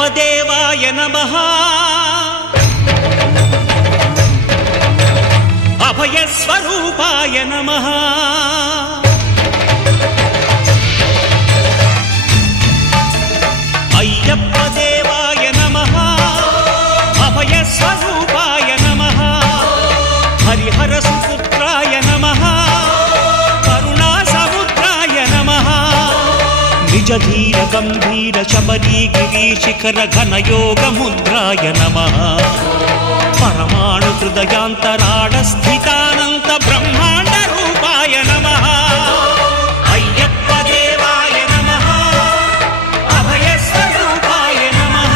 అయ్యప్ప దేవాయ నమః అభయ స్వరూపాయ నమః అయ్యప్ప దేవాయ నమః అభయ స్వరూపాయ నమః హరిహర సుపుత్రాయ నమః కరుణా సముద్రాయ నమః నిజ ధీర గంభీర శబరీ గిరి శిఖర ఘన యోగ ముద్రాయ నమః పరమాణు హృదయాంతరాడ స్థితానంత బ్రహ్మాండ రూపాయ నమః అయ్యప్ప దేవాయ నమః అభయ స్వరూపాయ నమః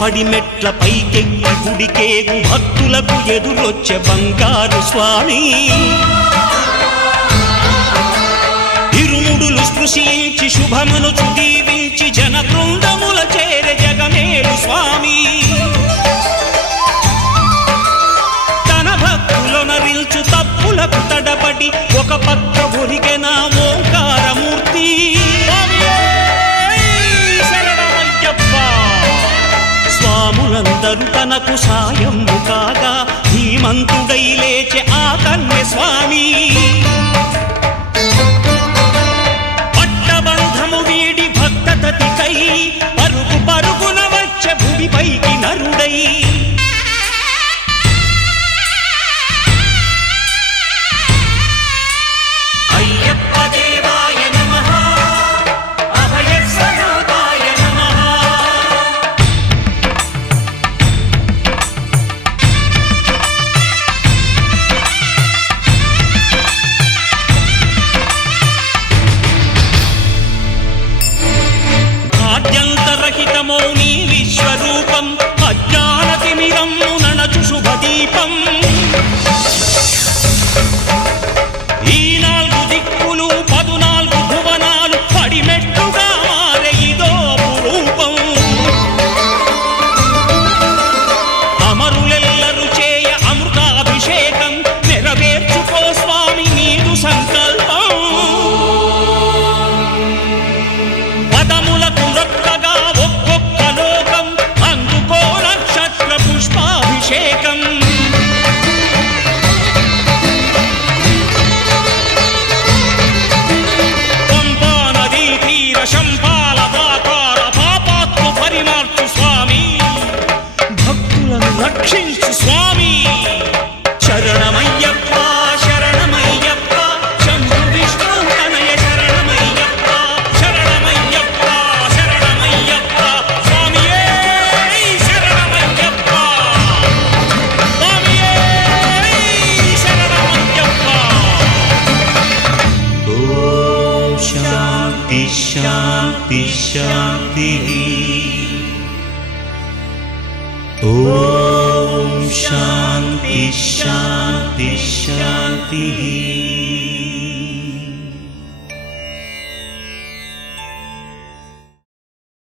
పడిమెట్ల పైకెక్కి గుడికేగు భక్తులకు ఎదురొచ్చే బంగారు స్వామి ఇరుముడులు స్పృశించి శుభమనుచు దీవించి జన బృందముల చేరే జగమేలు స్వామి తన భక్తులనరిల్చు తప్పులకు తడబడి ఒక పక్క ఒరిగెన ఓంకారమూర్తి స్వాములందరూ తనకు సాయము కాగా ధీమంతుడై లేచే ఆ కన్య స్వామి పట్టబంధము వీడి భక్తతతికై పరుగు పరుగున వచ్చే భూమిపైకి నరుడై అయ్యప్ప దేవాయ నమః అభయ స్వరూపాయ నమః మౌని విశ్వరూపం అజ్ఞానతిమిరం నణచు శుభదీపం ఈ 4 దిక్కులు 14 భువనాలు పడిమెట్టుగా మారే ఇదో రూపం అమరులెల్లరు చేయ అమృతాభిషేకం నెరవేర్చుకో స్వామి నీదు సంకల్పం పదములకు రక్కగా పుష్పాభిషేకం పంపా నదీ తీర శంపాల దాకార పాపాత్మ పరిమార్చు స్వామి భక్తులను రక్షించు స్వామి శరణమయ్యప్ప శరణమయ్యప్ప శంభు విష్ణు తనయ శరణమయ్యప్ప శరణమయ్యప్ప శరణమయ్యప్ప స్వామియే శరణమయ్యప్ప శాంతి శాంతి శాంతి ఓం శాంతి శాంతి శాంతి